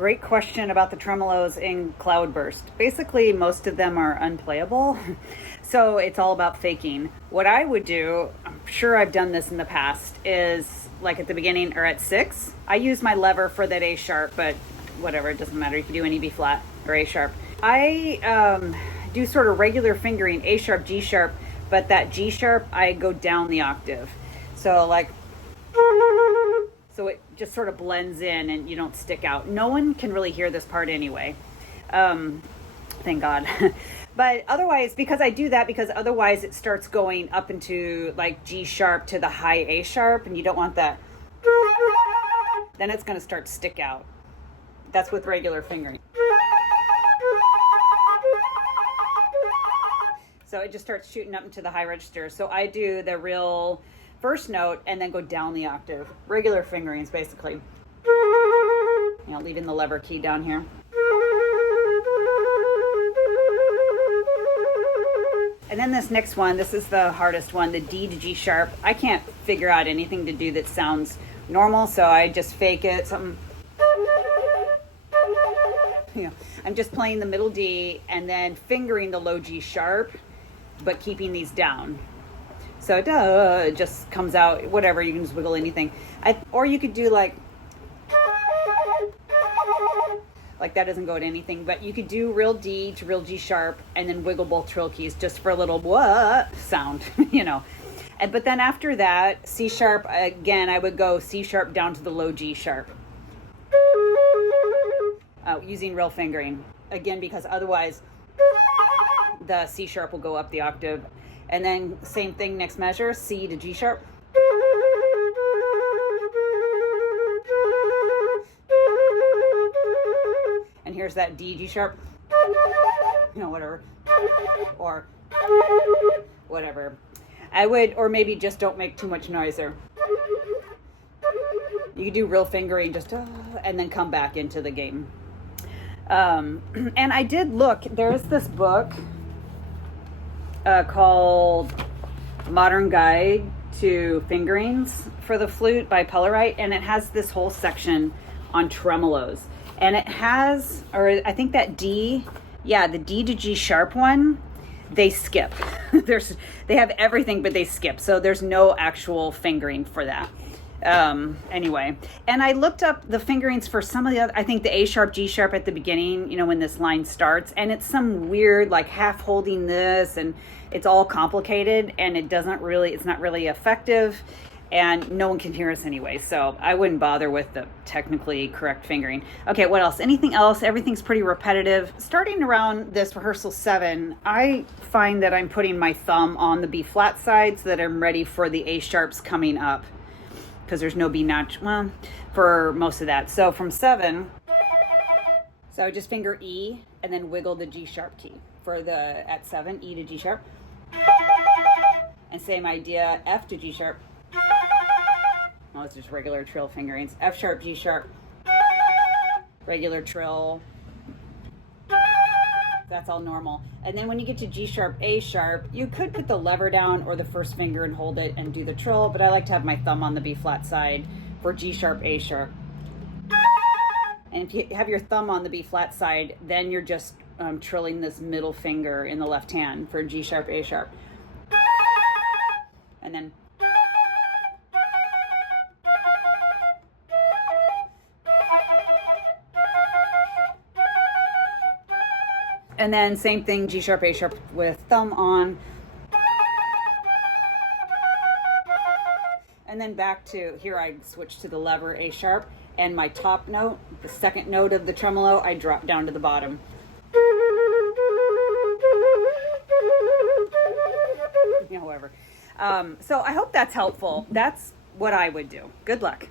Great question about the tremolos in Cloudburst. Basically, most of them are unplayable, so it's all about faking. What I would do, I'm sure I've done this in the past, is like at the beginning or at 6, I use my lever for that A sharp, but whatever, it doesn't matter. You can do any B flat or A sharp. I do sort of regular fingering, A sharp, G sharp, but that G sharp, I go down the octave. So like, so it just sort of blends in and you don't stick out. No one can really hear this part anyway. Thank God. But otherwise, because I do that, because otherwise it starts going up into like G sharp to the high A sharp, and you don't want that. Then it's going to start to stick out. That's with regular fingering. So it just starts shooting up into the high register. So I do the real first note and then go down the octave. Regular fingerings, basically. You know, leaving the lever key down here. And then this next one, this is the hardest one, the D to G sharp. I can't figure out anything to do that sounds normal, so I just fake it. Something. You know, I'm just playing the middle D and then fingering the low G sharp, but keeping these down. So it just comes out, whatever, you can just wiggle anything. Or you could do like that doesn't go to anything, but you could do real D to real G sharp and then wiggle both trill keys just for a little what sound, you know. But then after that, C sharp, again, I would go C sharp down to the low G sharp. Using real fingering, again, because otherwise the C sharp will go up the octave. And then same thing, next measure, C to G sharp. And here's that D, G sharp. You know, whatever. Or whatever. I would, or maybe just don't make too much noise there. You could do real fingering, just, and then come back into the game. And I did look, there's this book called Modern Guide to Fingerings for the Flute by Pellerite, and it has this whole section on tremolos. And it has, or I think that D, yeah, the D to G sharp one, they skip. They have everything, but they skip. So there's no actual fingering for that. Anyway, and I looked up the fingerings for some of the other, I think the A sharp, G sharp at the beginning, you know, when this line starts, and it's some weird, like half holding this, and it's all complicated, and it's not really effective, and no one can hear us anyway. So I wouldn't bother with the technically correct fingering. Okay, what else? Anything else? Everything's pretty repetitive. Starting around this rehearsal 7, I find that I'm putting my thumb on the B flat side so that I'm ready for the A sharps coming up, because there's no B notch, well, for most of that. So from 7, so I would just finger E and then wiggle the G sharp key for the, at 7, E to G sharp. And same idea, F to G sharp. Well, it's just regular trill fingerings. F sharp, G sharp, regular trill. That's all normal. And then when you get to G sharp, A sharp, you could put the lever down or the first finger and hold it and do the trill, but I like to have my thumb on the B flat side for G sharp, A sharp. And if you have your thumb on the B flat side, then you're just trilling this middle finger in the left hand for G sharp, A sharp. And then same thing, G sharp, A sharp with thumb on. And then back to, here I switch to the lever A sharp, and my top note, the second note of the tremolo, I drop down to the bottom. However, so I hope that's helpful. That's what I would do. Good luck.